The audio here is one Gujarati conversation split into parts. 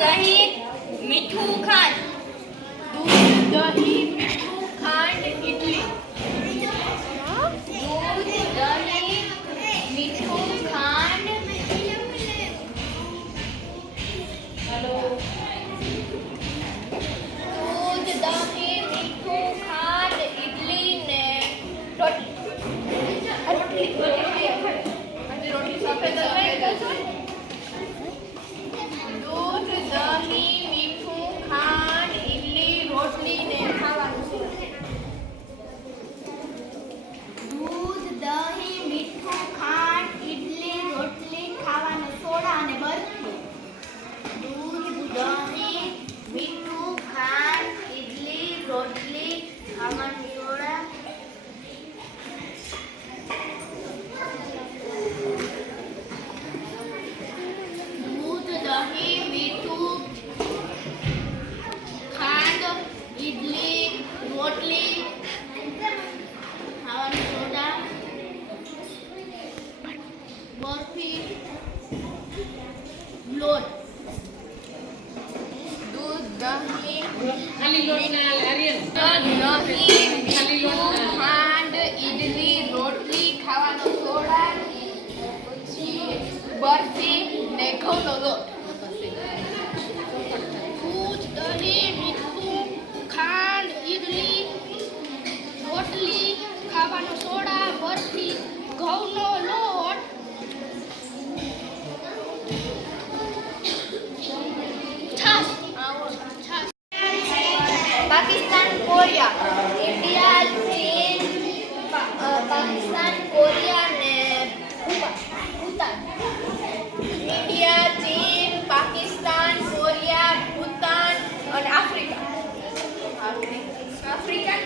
દહીં મીઠું ખાંડ. દૂધ દહીં મીઠું ખાંડ ઇડલી. દૂધ દહીં મીઠું ખાંડ. હેલો. દૂધ દહીં મીઠું ખાંડ ઇડલી ને રોટલી. રોટલી સફેદ દૂધ દહીં મીઠું ખાંડ ઇડલી રોટલી ને ખાવાનું છે. દૂધ દહીં મીઠું ખાંડ ઇડલી રોટલી ખાવાનું સોડા અને બરફી. દૂધ દહીં મીઠું ખાંડ ઇડલી રોટલી ખાવાનું સોડા. દૂધ દહીં મીઠું ખાંડ ઇડલી રોટલી ખાવાનું સોડા બરફી લોટ. દૂધ દહીં મીઠું ખાંડ ઇડલી રોટલી ખાવાનો સોડા પછી બરફી ને ઘઉંનો લોટ. દૂધ દહીં મીઠું ખાંડ ઇડલી રોટલી ખાવાનો સોડા બરફી ઘઉંનો લોટ. છાશ. પાકિસ્તાન કોરિયા ઇન્ડિયા ચીન પાકિસ્તાન કોરિયા ને ભૂતાન. ઇન્ડિયા ચીન પાકિસ્તાન કોરિયા ભૂતાન અને આફ્રિકા. આફ્રિકા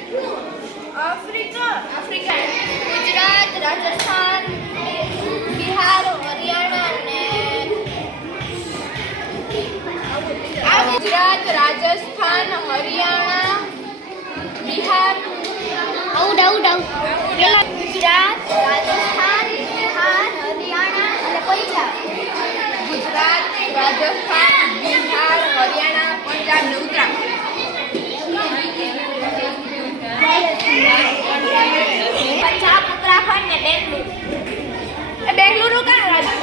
ગુજરાત રાજસ્થાન બિહાર હરિયાણા ને ગુજરાત રાજસ્થાન હરિયાણા બિહાર. ગુજરાત રાજસ્થાન બિહાર હરિયાણા અને પંજાબ. ગુજરાત રાજસ્થાન બિહાર હરિયાણા પંજાબ ને ઉત્તરાખંડ. પંજાબ ઉત્તરાખંડ ને બેંગલુરુ. બેંગલુરુ ક્યાં રાજ્ય?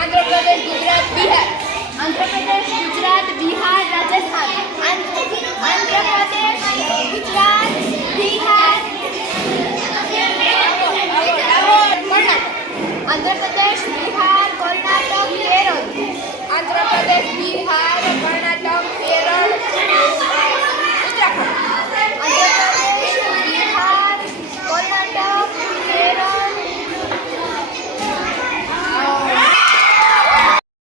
આંધ્રપ્રદેશ ગુજરાત બિહાર. આંધ્રપ્રદેશ ગુજરાત બિહાર રાજસ્થાન. આંધ્રપ્રદેશ ગુજરાત બિહાર કર્ણાટક. આંધ્રપ્રદેશ બિહાર કર્ણાટક કેરળ. આંધ્રપ્રદેશ